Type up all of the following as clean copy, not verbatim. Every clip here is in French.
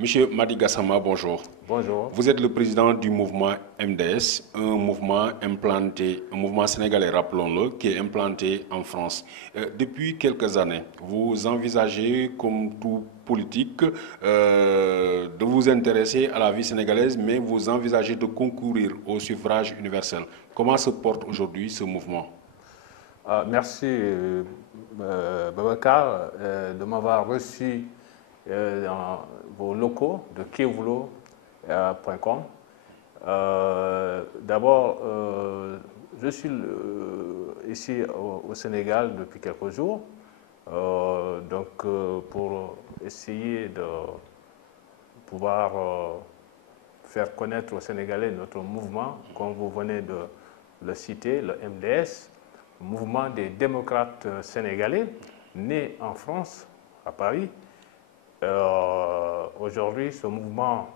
Monsieur Madi Gassama, bonjour. Bonjour. Vous êtes le président du mouvement MDS, un mouvement sénégalais, rappelons-le, qui est implanté en France. Depuis quelques années, vous envisagez, comme tout politique, de vous intéresser à la vie sénégalaise, mais vous envisagez de concourir au suffrage universel. Comment se porte aujourd'hui ce mouvement? Merci Babacar de m'avoir reçu dans vos locaux de kevlo.com. D'abord, je suis ici au Sénégal depuis quelques jours, pour essayer de pouvoir faire connaître aux Sénégalais notre mouvement, comme vous venez de le citer, le MDS, Mouvement des démocrates sénégalais, né en France, à Paris. Aujourd'hui, ce mouvement,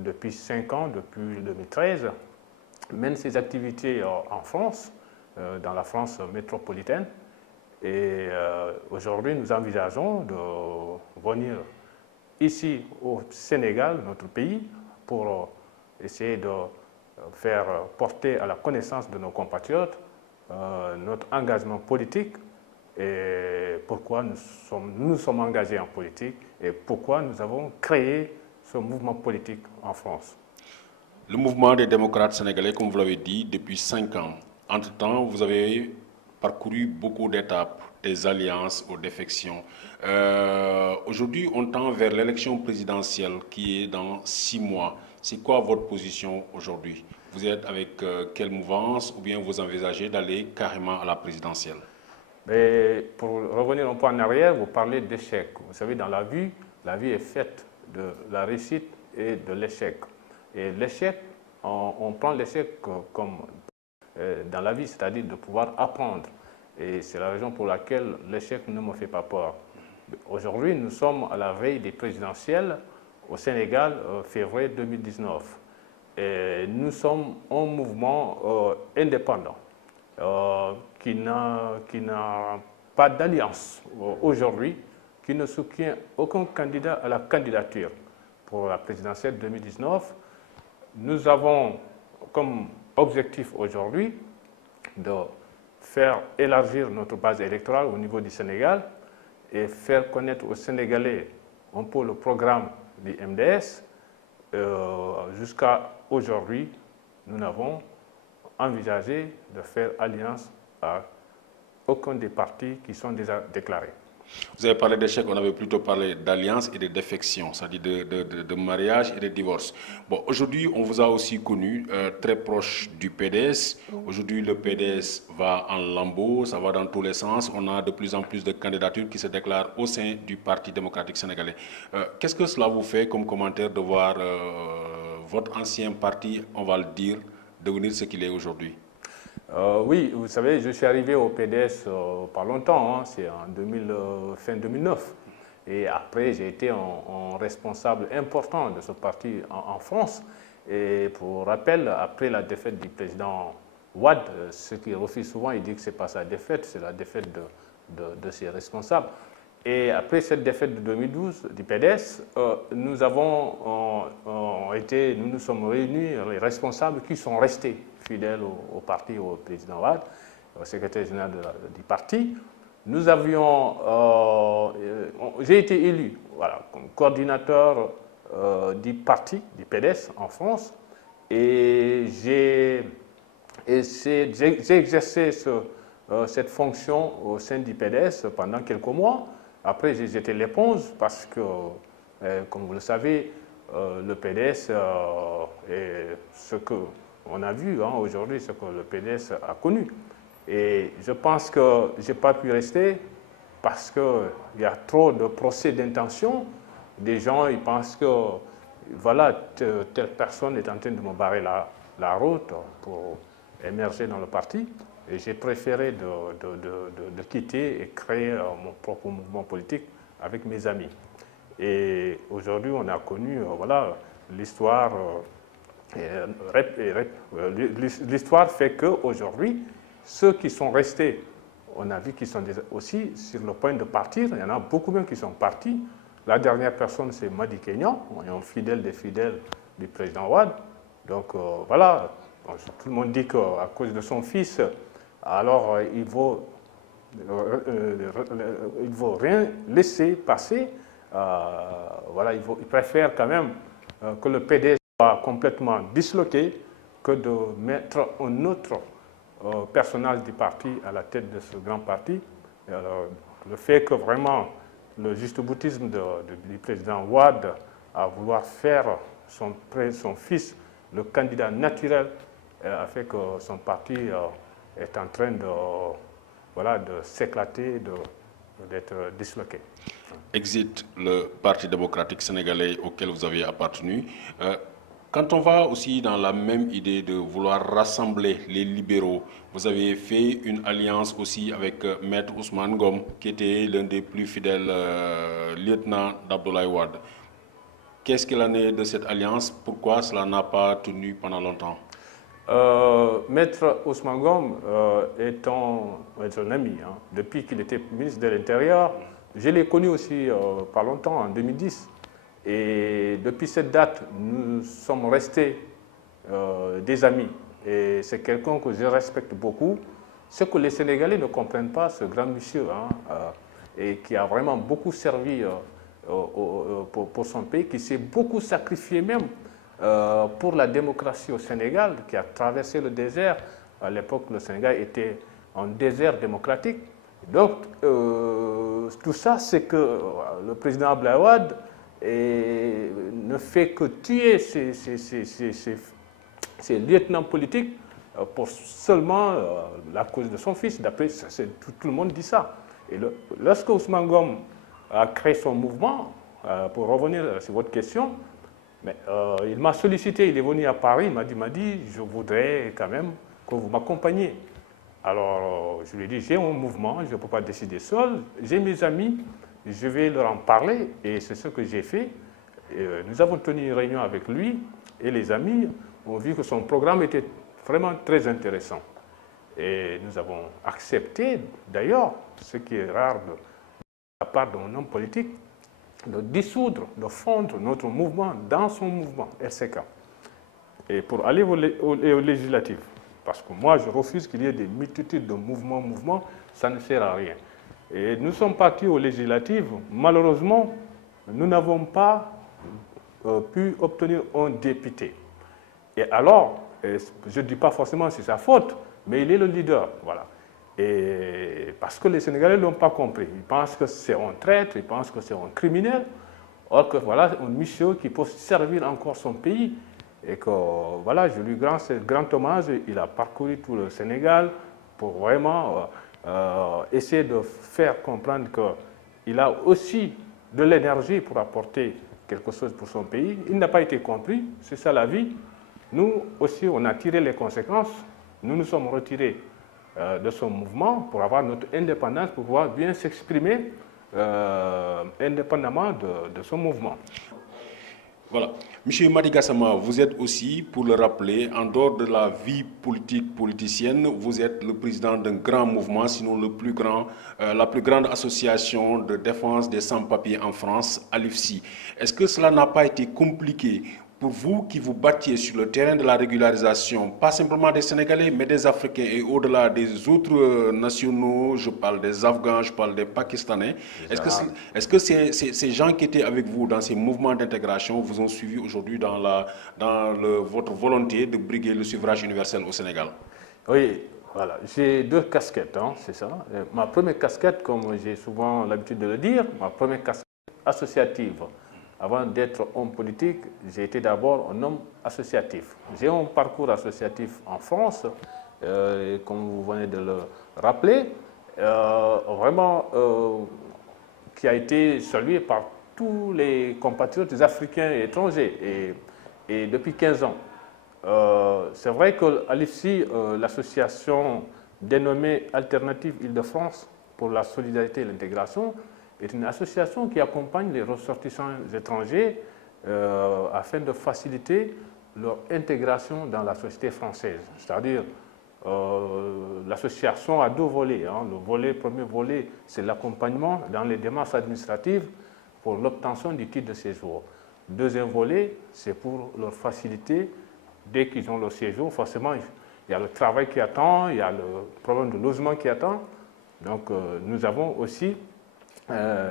depuis 5 ans, depuis 2013, mène ses activités en France, dans la France métropolitaine. Et aujourd'hui, nous envisageons de venir ici au Sénégal, notre pays, pour essayer de faire porter à la connaissance de nos compatriotes notre engagement politique et pourquoi nous sommes engagés en politique et pourquoi nous avons créé ce mouvement politique en France. Le mouvement des démocrates sénégalais, comme vous l'avez dit, depuis 5 ans. Entre-temps, vous avez parcouru beaucoup d'étapes, des alliances aux défections. Aujourd'hui, on tend vers l'élection présidentielle qui est dans 6 mois. C'est quoi votre position aujourd'hui? Vous êtes avec quelle mouvance ou bien vous envisagez d'aller carrément à la présidentielle? Mais pour revenir un peu en arrière, vous parlez d'échec. Vous savez, dans la vie est faite de la réussite et de l'échec. Et l'échec, on prend l'échec comme dans la vie, c'est-à-dire de pouvoir apprendre. Et c'est la raison pour laquelle l'échec ne me fait pas peur. Aujourd'hui, nous sommes à la veille des présidentielles au Sénégal, février 2019. Et nous sommes un mouvement indépendant qui n'a pas d'alliance aujourd'hui, qui ne soutient aucun candidat à la candidature pour la présidentielle 2019. Nous avons comme objectif aujourd'hui de faire élargir notre base électorale au niveau du Sénégal et faire connaître aux Sénégalais un peu le programme du MDS. Jusqu'à aujourd'hui, nous n'avons envisagé de faire alliance à aucun des partis qui sont déjà déclarés. Vous avez parlé d'échec, on avait plutôt parlé d'alliance et de défection, c'est-à-dire de mariage et de divorce. Bon, aujourd'hui, on vous a aussi connu très proche du PDS. Aujourd'hui, le PDS va en lambeaux, ça va dans tous les sens. On a de plus en plus de candidatures qui se déclarent au sein du Parti démocratique sénégalais. Qu'est-ce que cela vous fait comme commentaire de voir votre ancien parti, on va le dire, devenir ce qu'il est aujourd'hui? Oui, vous savez, je suis arrivé au PDS pas longtemps, hein, c'est en fin 2009. Et après, j'ai été un responsable important de ce parti en France. Et pour rappel, après la défaite du président Wade, ce qu'il refuse souvent, il dit que ce n'est pas sa défaite, c'est la défaite de ses responsables. Et après cette défaite de 2012 du PDS, nous nous sommes réunis, les responsables qui sont restés fidèles au parti, au président Wade, au secrétaire général du parti. J'ai été élu comme coordinateur du parti, du PDS en France, et j'ai exercé cette fonction au sein du PDS pendant quelques mois. Après, j'ai jeté l'éponge parce que, comme vous le savez, le PDS est ce qu'on a vu aujourd'hui, ce que le PDS a connu. Et je pense que je n'ai pas pu rester parce qu'il y a trop de procès d'intention. Des gens, ils pensent que, voilà, telle personne est en train de me barrer la route pour émerger dans le parti. Et j'ai préféré de quitter et créer mon propre mouvement politique avec mes amis. Et aujourd'hui, on a connu l'histoire. L'histoire fait qu'aujourd'hui, ceux qui sont restés, on a vu qu'ils sont aussi sur le point de partir. Il y en a beaucoup même qui sont partis La dernière personne, c'est Madi Kenyan, un fidèle des fidèles du président Wade. Donc voilà, tout le monde dit qu'à cause de son fils, alors il vaut rien laisser passer. Voilà, il préfère quand même que le PDS soit complètement disloqué que de mettre un autre personnage du parti à la tête de ce grand parti. Et alors, le fait que vraiment le jusqu'au-boutisme du président Wade à vouloir faire son fils le candidat naturel a fait que son parti est en train de s'éclater, d'être disloqué. Exit le Parti démocratique sénégalais auquel vous avez appartenu. Quand on va aussi dans la même idée de vouloir rassembler les libéraux, vous avez fait une alliance aussi avec Maître Ousmane Ngom, qui était l'un des plus fidèles lieutenants d'Abdoulaye Wade. Qu'est-ce qu'il en est de cette alliance? Pourquoi cela n'a pas tenu pendant longtemps? Maître Ousmane Ngom est un ami. Hein. Depuis qu'il était ministre de l'Intérieur, je l'ai connu aussi pas longtemps, en 2010. Et depuis cette date, nous sommes restés des amis. Et c'est quelqu'un que je respecte beaucoup. Ce que les Sénégalais ne comprennent pas, ce grand monsieur, hein, et qui a vraiment beaucoup servi pour son pays, qui s'est beaucoup sacrifié même pour la démocratie au Sénégal, qui a traversé le désert. À l'époque, le Sénégal était en désert démocratique. Donc, tout ça, c'est que le président Abdoulaye Wade ne fait que tuer ses lieutenants politiques pour seulement la cause de son fils. D'après, tout le monde dit ça. Et lorsque Ousmane Ngom a créé son mouvement, pour revenir sur votre question, mais, il m'a sollicité, il est venu à Paris, il m'a dit, je voudrais quand même que vous m'accompagniez. Alors, je lui ai dit, j'ai un mouvement, je ne peux pas décider seul, j'ai mes amis, je vais leur en parler, et c'est ce que j'ai fait. Nous avons tenu une réunion avec lui, et les amis ont vu que son programme était vraiment très intéressant. Et nous avons accepté, d'ailleurs, ce qui est rare de la part d'un homme politique, de dissoudre, de fondre notre mouvement dans son mouvement, LCK. Et pour aller aux législatives. Parce que moi, je refuse qu'il y ait des multitudes de mouvements, ça ne sert à rien. Et nous sommes partis aux législatives. Malheureusement, nous n'avons pas pu obtenir un député. Et alors, je ne dis pas forcément que c'est sa faute, mais il est le leader. Voilà. Et parce que les Sénégalais ne l'ont pas compris. Ils pensent que c'est un traître, ils pensent que c'est un criminel. Or que voilà, un monsieur qui peut servir encore son pays. Et que voilà, je lui rends ce grand hommage. Il a parcouru tout le Sénégal pour vraiment essayer de faire comprendre qu'il a aussi de l'énergie pour apporter quelque chose pour son pays. Il n'a pas été compris, c'est ça la vie. Nous aussi, on a tiré les conséquences. Nous nous sommes retirés de son mouvement pour avoir notre indépendance, pour pouvoir bien s'exprimer indépendamment de son mouvement. Voilà. Monsieur Madi Gassama, vous êtes aussi, pour le rappeler, en dehors de la vie politique politicienne, vous êtes le président d'un grand mouvement, sinon la plus grande association de défense des sans-papiers en France, ALIFSI. Est-ce que cela n'a pas été compliqué pour vous qui vous battiez sur le terrain de la régularisation, pas simplement des Sénégalais, mais des Africains et au-delà des autres nationaux, je parle des Afghans, je parle des Pakistanais. Est-ce que ces gens qui étaient avec vous dans ces mouvements d'intégration vous ont suivi aujourd'hui dans votre volonté de briguer le suffrage universel au Sénégal? Oui, voilà. J'ai deux casquettes, hein, c'est ça. Ma première casquette, comme j'ai souvent l'habitude de le dire, ma première casquette associative. Avant d'être homme politique, j'ai été d'abord un homme associatif. J'ai un parcours associatif en France, comme vous venez de le rappeler, vraiment qui a été salué par tous les compatriotes africains et étrangers, et depuis 15 ans. C'est vrai qu'à l'IFSI, l'association dénommée Alternative Île-de-France pour la solidarité et l'intégration, est une association qui accompagne les ressortissants étrangers afin de faciliter leur intégration dans la société française. C'est-à-dire, l'association a deux volets. Hein. Le premier volet, c'est l'accompagnement dans les démarches administratives pour l'obtention du titre de séjour. Deuxième volet, c'est pour leur faciliter, dès qu'ils ont leur séjour, forcément, il y a le travail qui attend, il y a le problème de logement qui attend. Donc, nous avons aussi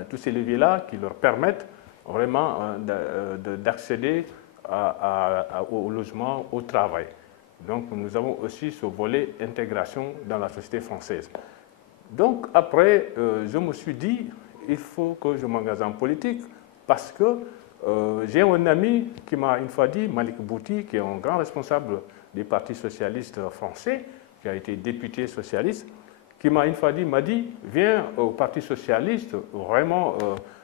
tous ces leviers-là qui leur permettent vraiment d'accéder au logement, au travail. Donc, nous avons aussi ce volet intégration dans la société française. Donc, après, je me suis dit, il faut que je m'engage en politique parce que j'ai un ami qui m'a une fois dit, Malik Bouti, qui est un grand responsable du Parti socialiste français, qui a été député socialiste, qui m'a une fois dit, viens au Parti socialiste, vraiment,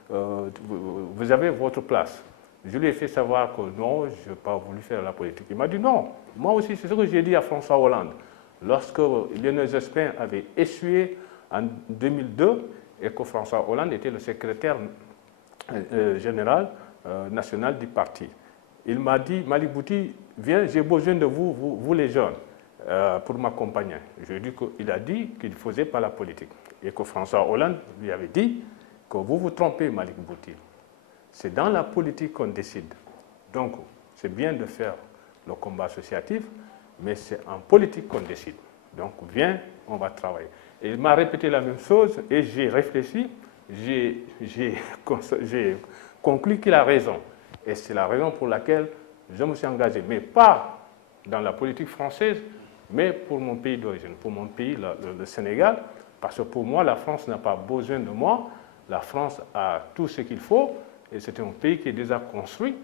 vous avez votre place. Je lui ai fait savoir que non, je n'ai pas voulu faire la politique. Il m'a dit non, moi aussi, c'est ce que j'ai dit à François Hollande. Lorsque Lionel Jospin avait essuyé en 2002 et que François Hollande était le secrétaire général national du parti. Il m'a dit, Malik Bouti, viens, j'ai besoin de vous, vous les jeunes, pour m'accompagner. Je lui ai dit qu'il a dit qu'il ne faisait pas la politique. Et que François Hollande lui avait dit que vous vous trompez, Malik Bouti. C'est dans la politique qu'on décide. Donc, c'est bien de faire le combat associatif, mais c'est en politique qu'on décide. Donc, viens, on va travailler. Et il m'a répété la même chose et j'ai réfléchi, j'ai conclu qu'il a raison. Et c'est la raison pour laquelle je me suis engagé, mais pas dans la politique française, mais pour mon pays d'origine, pour mon pays, le Sénégal, parce que pour moi, la France n'a pas besoin de moi. La France a tout ce qu'il faut, et c'est un pays qui est déjà construit.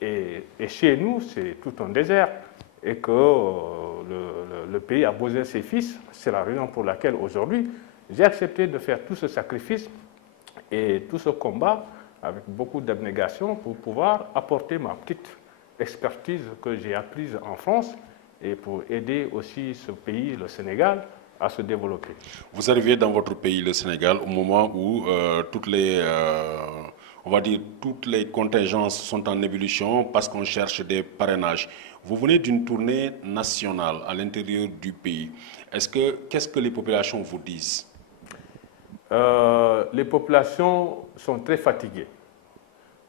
Et chez nous, c'est tout un désert, et que le pays a besoin de ses fils. C'est la raison pour laquelle aujourd'hui, j'ai accepté de faire tout ce sacrifice et tout ce combat avec beaucoup d'abnégation pour pouvoir apporter ma petite expertise que j'ai apprise en France et pour aider aussi ce pays, le Sénégal, à se développer. Vous arrivez dans votre pays, le Sénégal, au moment où toutes les contingences sont en ébullition parce qu'on cherche des parrainages. Vous venez d'une tournée nationale à l'intérieur du pays. Qu'est-ce que les populations vous disent? Les populations sont très fatiguées.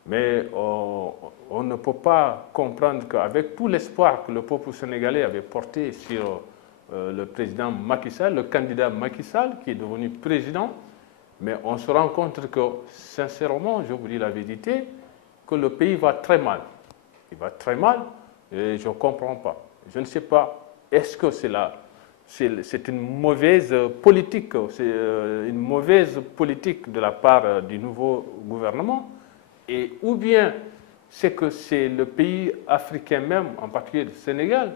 Mais on ne peut pas comprendre qu'avec tout l'espoir que le peuple sénégalais avait porté sur le président Macky Sall, le candidat Macky Sall, qui est devenu président, mais on se rend compte que, sincèrement, je vous dis la vérité, que le pays va très mal. Il va très mal et je ne comprends pas. Je ne sais pas, est-ce que c'est une mauvaise politique, c'est une mauvaise politique de la part du nouveau gouvernement, ou bien c'est que c'est le pays africain même, en particulier le Sénégal,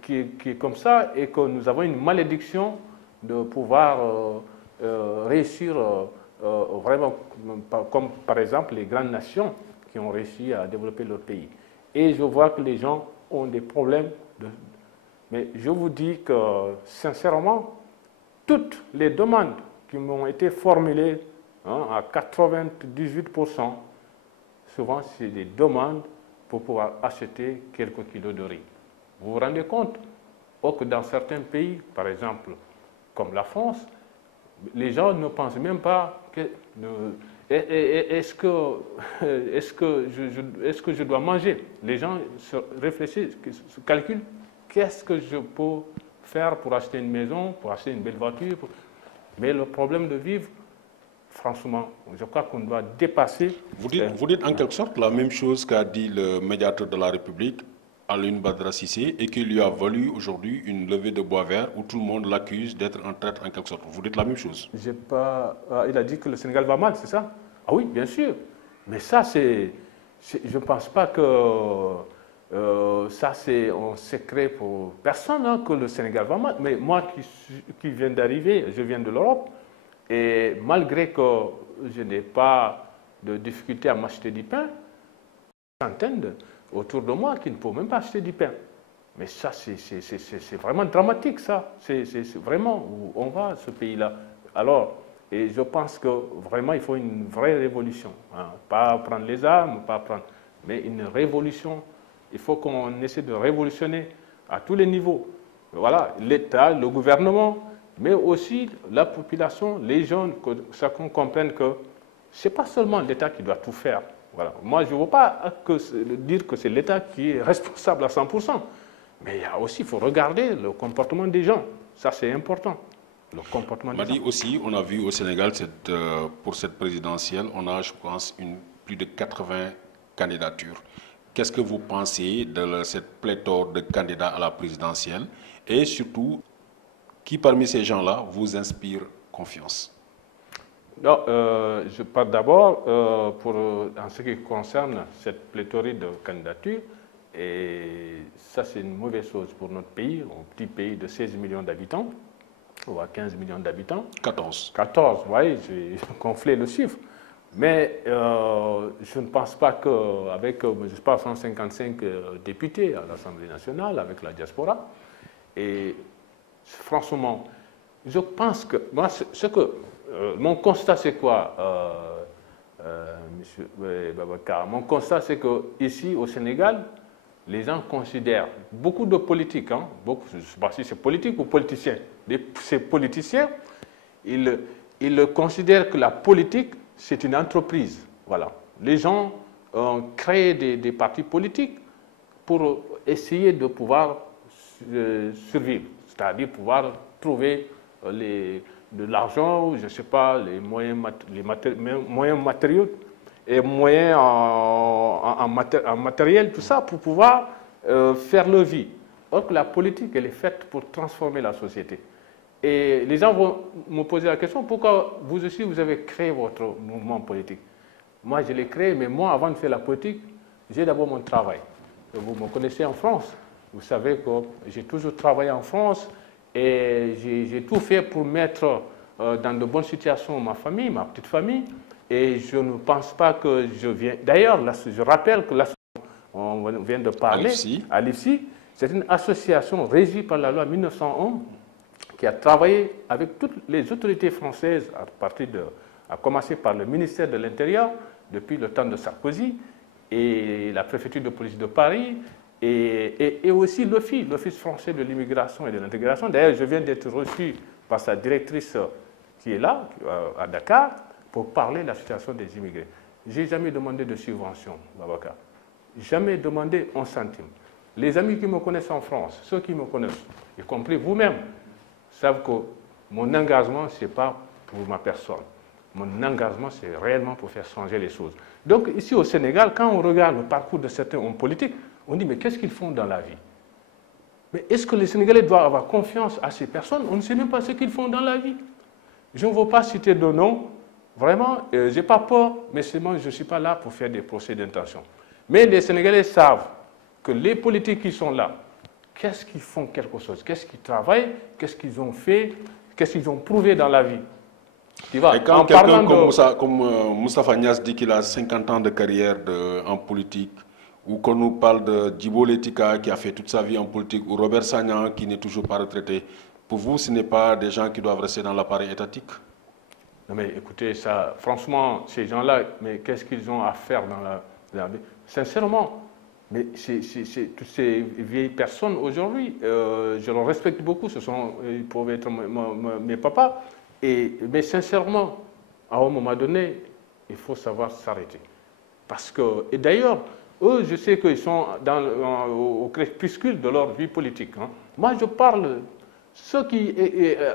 qui est comme ça et que nous avons une malédiction de pouvoir réussir vraiment, comme par exemple les grandes nations qui ont réussi à développer leur pays. Et je vois que les gens ont des problèmes. Mais je vous dis que, sincèrement, toutes les demandes qui m'ont été formulées, à 98%, souvent c'est des demandes pour pouvoir acheter quelques kilos de riz. Vous vous rendez compte que dans certains pays, par exemple comme la France, les gens ne pensent même pas que est-ce que je dois manger? Les gens réfléchissent, se calculent, qu'est-ce que je peux faire pour acheter une maison, pour acheter une belle voiture? Mais le problème de vivre, franchement, je crois qu'on doit dépasser. Vous dites en quelque sorte la même chose qu'a dit le médiateur de la République, Alioune Badara Cissé, et qui lui a valu aujourd'hui une levée de bois vert où tout le monde l'accuse d'être un traître en quelque sorte. Vous dites la même chose? Il a dit que le Sénégal va mal, c'est ça? Ah oui, bien sûr. Mais ça, je ne pense pas que ça, c'est un secret pour personne, que le Sénégal va mal. Mais moi qui viens d'arriver, je viens de l'Europe, et malgré que je n'ai pas de difficulté à m'acheter du pain, centaines autour de moi qui ne peuvent même pas acheter du pain. Mais ça, c'est vraiment dramatique, ça. C'est vraiment où on va, ce pays-là. Alors, et je pense que vraiment, il faut une vraie révolution. Pas prendre les armes, mais une révolution. Il faut qu'on essaie de révolutionner à tous les niveaux. Voilà, l'État, le gouvernement, mais aussi la population, les jeunes, que chacun comprenne que ce n'est pas seulement l'État qui doit tout faire. Voilà. Moi, je ne veux pas dire que c'est l'État qui est responsable à 100%. Mais il faut regarder le comportement des gens. Ça, c'est important. Le comportement des gens. Aussi, on a vu au Sénégal, pour cette présidentielle, on a, je pense, plus de 80 candidatures. Qu'est-ce que vous pensez de cette pléthore de candidats à la présidentielle? Et surtout, qui parmi ces gens-là vous inspire confiance? Non, je parle d'abord en ce qui concerne cette pléthore de candidatures. Et ça, c'est une mauvaise chose pour notre pays, un petit pays de 16 millions d'habitants, ou à 15 millions d'habitants. 14. 14, oui, j'ai gonflé le chiffre. Mais je ne pense pas qu'avec, je sais pas, 155 députés à l'Assemblée nationale, avec la diaspora, et franchement, je pense que, moi, mon constat, c'est quoi, monsieur Babacar? Mon constat, c'est qu'ici, au Sénégal, les gens considèrent, beaucoup de politiques, beaucoup, je ne sais pas si c'est politique ou politicien, ces politiciens, ils considèrent que la politique, c'est une entreprise. Voilà. Les gens ont créé des partis politiques pour essayer de pouvoir survivre, c'est-à-dire pouvoir trouver de l'argent, je ne sais pas, les moyens matériaux et moyens en matériel, tout ça, pour pouvoir faire leur vie. Or que la politique, elle est faite pour transformer la société. Et les gens vont me poser la question, pourquoi vous aussi, vous avez créé votre mouvement politique? Moi, je l'ai créé, mais moi, avant de faire la politique, j'ai d'abord mon travail. Vous me connaissez en France. Vous savez que j'ai toujours travaillé en France et j'ai tout fait pour mettre dans de bonnes situations ma famille, ma petite famille. Et je ne pense pas que je viens... D'ailleurs, je rappelle que on vient de parler, à l'IFSI, c'est une association régie par la loi 1901 qui a travaillé avec toutes les autorités françaises, à commencer par le ministère de l'Intérieur, depuis le temps de Sarkozy, et la préfecture de police de Paris, et aussi l'Office français de l'immigration et de l'intégration. D'ailleurs, je viens d'être reçu par sa directrice qui est là, à Dakar, pour parler de la situation des immigrés. Je n'ai jamais demandé de subvention, Babacar. Jamais demandé un centime. Les amis qui me connaissent en France, ceux qui me connaissent, y compris vous-même, savent que mon engagement, ce n'est pas pour ma personne. Mon engagement, c'est réellement pour faire changer les choses. Donc, ici au Sénégal, quand on regarde le parcours de certains hommes politiques, on dit, mais qu'est-ce qu'ils font dans la vie? Mais est-ce que les Sénégalais doivent avoir confiance à ces personnes? On ne sait même pas ce qu'ils font dans la vie. Je ne veux pas citer de nom. Vraiment, je n'ai pas peur, mais seulement je ne suis pas là pour faire des procès d'intention. Mais les Sénégalais savent que les politiques qui sont là, qu'est-ce qu'ils font quelque chose? Qu'est-ce qu'ils travaillent? Qu'est-ce qu'ils ont fait? Qu'est-ce qu'ils ont prouvé dans la vie? Tu vois, et quand quelqu'un comme Moustapha Niasse dit qu'il a 50 ans de carrière en politique, ou qu'on nous parle de Djibo Letika qui a fait toute sa vie en politique, ou Robert Sagnan qui n'est toujours pas retraité, pour vous, ce n'est pas des gens qui doivent rester dans l'appareil étatique? Non mais écoutez, ça, franchement, ces gens-là, mais qu'est-ce qu'ils ont à faire dans la vie? Sincèrement, mais toutes ces vieilles personnes aujourd'hui, je les respecte beaucoup, ils peuvent être mes papas, mais sincèrement, à un moment donné, il faut savoir s'arrêter. Parce que, et d'ailleurs, eux, je sais qu'ils sont au crépuscule de leur vie politique. Moi, je parle ceux qui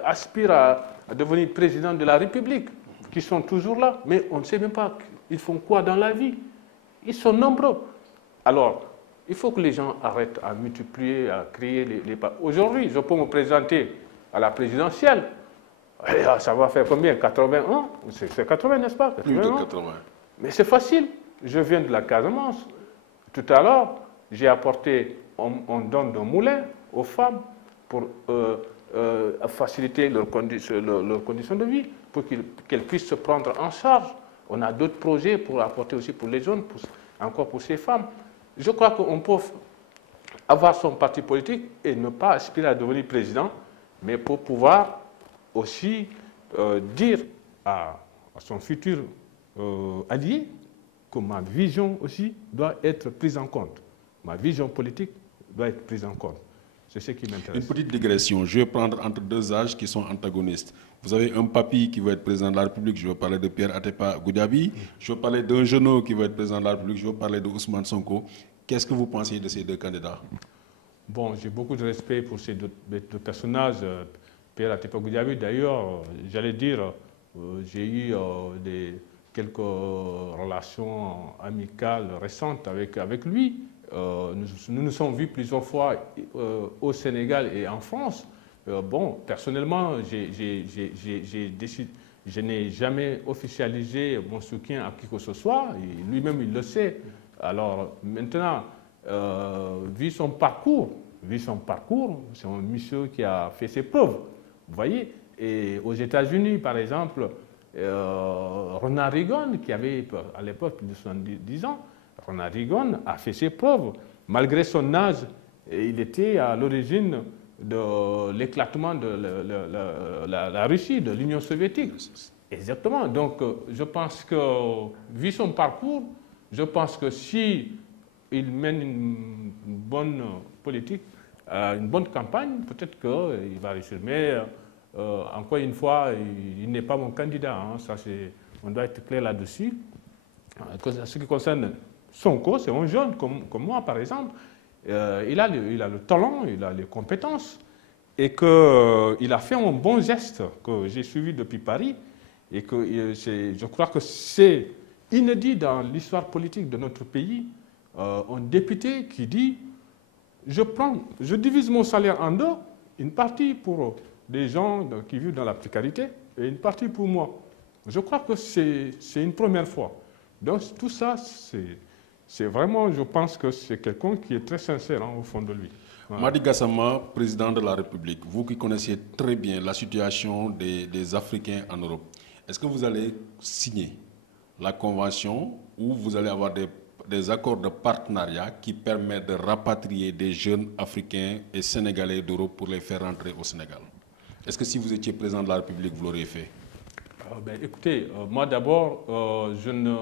aspirent à devenir président de la République, qui sont toujours là, mais on ne sait même pas ils font quoi dans la vie. Ils sont nombreux. Alors, il faut que les gens arrêtent à multiplier, à créer les... Aujourd'hui, je peux me présenter à la présidentielle. Et ça va faire combien? 80 ans? C'est 80, n'est-ce pas? 80 Plus de 80. Mais c'est facile. Je viens de la Casamance. Tout à l'heure, j'ai apporté un don de moulin aux femmes pour faciliter leurs conditions de vie, pour qu'elles puissent se prendre en charge. On a d'autres projets pour apporter aussi pour les jeunes, encore pour ces femmes. Je crois qu'on peut avoir son parti politique et ne pas aspirer à devenir président, mais pour pouvoir aussi dire à son futur allié que ma vision aussi doit être prise en compte. Ma vision politique doit être prise en compte. C'est ce qui Une m'intéresse. petite digression, je vais prendre entre deux âges qui sont antagonistes. Vous avez un papy qui veut être président de la République, je veux parler de Pierre Atepa Goudiaby. Je veux parler d'un jeune qui veut être président de la République, je veux parler de Ousmane Sonko. Qu'est-ce que vous pensez de ces deux candidats? Bon, j'ai beaucoup de respect pour ces deux personnages. Pierre Atepa Goudiaby, d'ailleurs, j'allais dire, j'ai eu quelques relations amicales récentes avec lui. Nous nous sommes vus plusieurs fois au Sénégal et en France. Bon, personnellement, je n'ai jamais officialisé mon soutien à qui que ce soit. Lui-même, il le sait. Alors, maintenant, vu son parcours, c'est un monsieur qui a fait ses preuves. Vous voyez? Et aux États-Unis, par exemple, Ronald Reagan, qui avait à l'époque plus de 70 ans, Ronald Reagan a fait ses preuves. Malgré son âge, il était à l'origine de l'éclatement de la Russie, de l'Union soviétique. Exactement. Donc, je pense que, vu son parcours, je pense que si il mène une bonne politique, une bonne campagne, peut-être qu'il va réussir. Mais, encore une fois, il n'est pas mon candidat. Hein. Ça, on doit être clair là-dessus. En ce qui concerne Sonko, c'est un jeune comme moi, par exemple. Il a le talent, il a les compétences et qu'il a fait un bon geste que j'ai suivi depuis Paris et que je crois que c'est inédit dans l'histoire politique de notre pays. Un député qui dit je divise mon salaire en deux, une partie pour des gens qui vivent dans la précarité et une partie pour moi. Je crois que c'est une première fois. Donc tout ça, c'est vraiment, je pense que c'est quelqu'un qui est très sincère au fond de lui. Voilà. Madi Gassama, président de la République, vous qui connaissez très bien la situation des Africains en Europe, est-ce que vous allez signer la convention ou vous allez avoir des accords de partenariat qui permettent de rapatrier des jeunes Africains et Sénégalais d'Europe pour les faire rentrer au Sénégal? Est-ce que si vous étiez président de la République, vous l'auriez fait? Écoutez, moi d'abord, je ne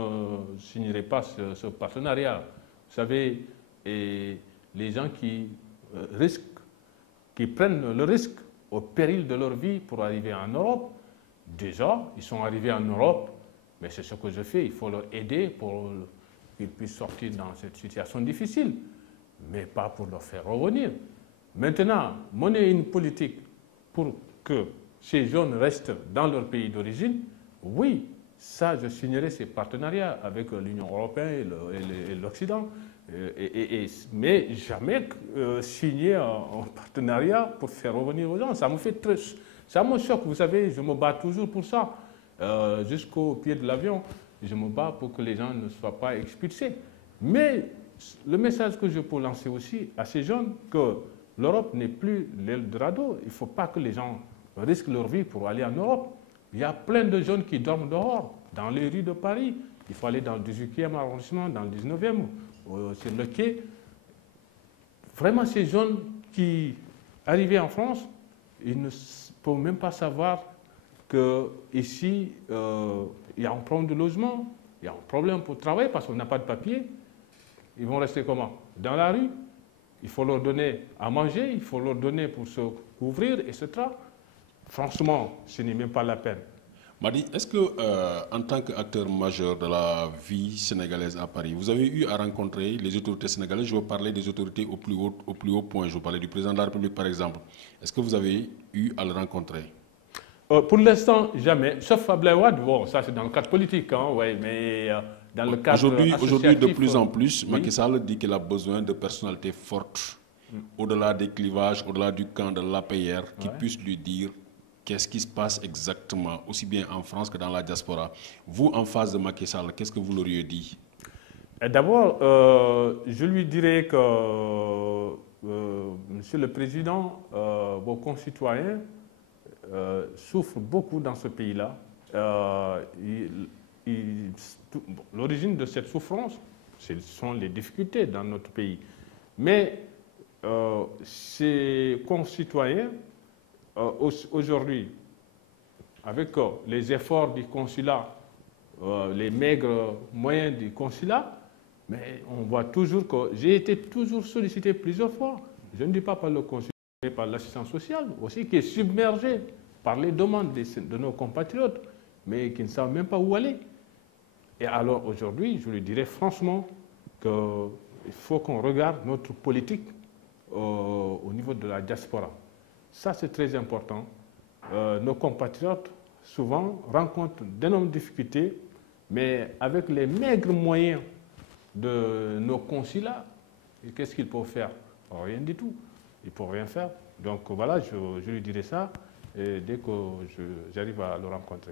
signerai pas ce partenariat. Vous savez, les gens qui prennent le risque au péril de leur vie pour arriver en Europe, déjà, ils sont arrivés en Europe, mais c'est ce que je fais, il faut leur aider pour qu'ils puissent sortir dans cette situation difficile, mais pas pour leur faire revenir. Maintenant, mener une politique pour que ces jeunes restent dans leur pays d'origine, oui, ça, je signerai ces partenariats avec l'Union européenne et l'Occident, mais jamais signer un partenariat pour faire revenir aux gens. Ça me choque, vous savez, je me bats toujours pour ça. Jusqu'au pied de l'avion, je me bats pour que les gens ne soient pas expulsés. Mais le message que je peux lancer aussi à ces jeunes, que l'Europe n'est plus l'Eldorado. Il ne faut pas que les gens risquent leur vie pour aller en Europe. Il y a plein de jeunes qui dorment dehors, dans les rues de Paris. Il faut aller dans le 18e arrondissement, dans le 19e, sur le quai. Vraiment, ces jeunes qui, arrivés en France, ils ne peuvent même pas savoir qu'ici, il y a un problème de logement, il y a un problème pour travailler parce qu'on n'a pas de papier. Ils vont rester comment? Dans la rue. Il faut leur donner à manger, il faut leur donner pour se couvrir, etc. Franchement, ce n'est même pas la peine. Madi, est-ce que, en tant qu'acteur majeur de la vie sénégalaise à Paris, vous avez eu à rencontrer les autorités sénégalaises? Je veux parler des autorités au plus haut point. Je veux parler du président de la République, par exemple. Est-ce que vous avez eu à le rencontrer? Pour l'instant, jamais. Sauf Abdoulaye Wade, bon, ça c'est dans le cadre politique, hein, ouais, mais dans le cadre Aujourd'hui, de plus en plus, oui. Macky Sall dit qu'il a besoin de personnalités fortes, au-delà des clivages, au-delà du camp de l'APR, qui puissent lui dire qu'est-ce qui se passe exactement, aussi bien en France que dans la diaspora. Vous, en face de Macky Sall, qu'est-ce que vous l'auriez dit? D'abord, je lui dirais que, Monsieur le Président, vos concitoyens souffrent beaucoup dans ce pays-là. L'origine de cette souffrance, ce sont les difficultés dans notre pays. Mais ces concitoyens, aujourd'hui, avec les efforts du consulat, les maigres moyens du consulat, mais on voit toujours que j'ai été toujours sollicité plusieurs fois. Je ne dis pas par le consulat. par l'assistance sociale aussi, qui est submergée par les demandes de nos compatriotes, mais qui ne savent même pas où aller. Et alors aujourd'hui, je lui dirais franchement qu'il faut qu'on regarde notre politique au niveau de la diaspora. Ça, c'est très important. Nos compatriotes, souvent, rencontrent d'énormes difficultés, mais avec les maigres moyens de nos consulats, qu'est-ce qu'ils peuvent faire? Rien du tout. Ils ne peuvent rien faire. Donc voilà, je lui dirai ça dès que j'arrive à le rencontrer.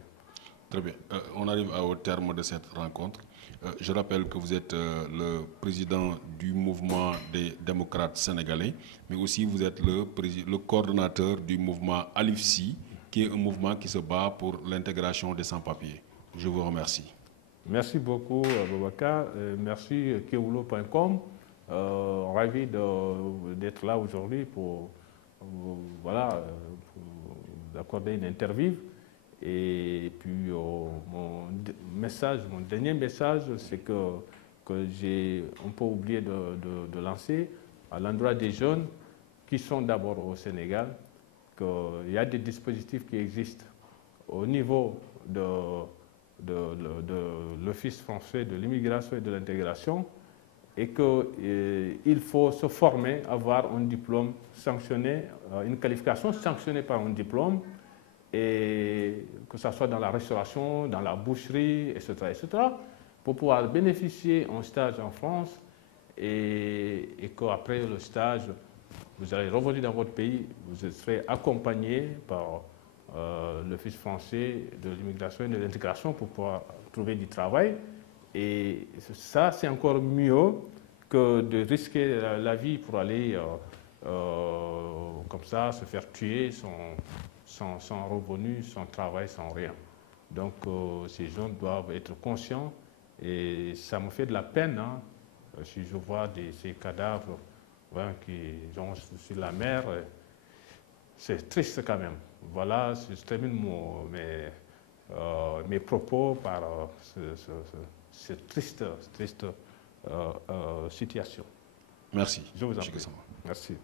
Très bien. On arrive au terme de cette rencontre. Je rappelle que vous êtes le président du mouvement des démocrates sénégalais, mais aussi vous êtes le coordonnateur du mouvement Alifsi, qui est un mouvement qui se bat pour l'intégration des sans-papiers. Je vous remercie. Merci beaucoup, Boubacar. Merci, Kewulo.com. Ravi d'être là aujourd'hui pour accorder une interview. Et puis, mon dernier message, c'est que j'ai un peu oublié de lancer à l'endroit des jeunes qui sont d'abord au Sénégal, qu'il y a des dispositifs qui existent au niveau de l'Office français de l'immigration et de l'intégration, et qu'il faut se former, avoir un diplôme sanctionné, une qualification sanctionnée par un diplôme, et que ce soit dans la restauration, dans la boucherie, etc., pour pouvoir bénéficier d'un stage en France, et qu'après le stage, vous allez revenir dans votre pays, vous serez accompagné par l'Office français de l'immigration et de l'intégration pour pouvoir trouver du travail. Et ça, c'est encore mieux que de risquer la vie pour aller comme ça, se faire tuer sans revenu, sans travail, sans rien. Donc, ces gens doivent être conscients, et ça me fait de la peine hein, si je vois ces cadavres qui sont sur la mer. C'est triste quand même. Voilà, je termine mes propos par cette triste situation. Merci. Je vous en prie. Merci.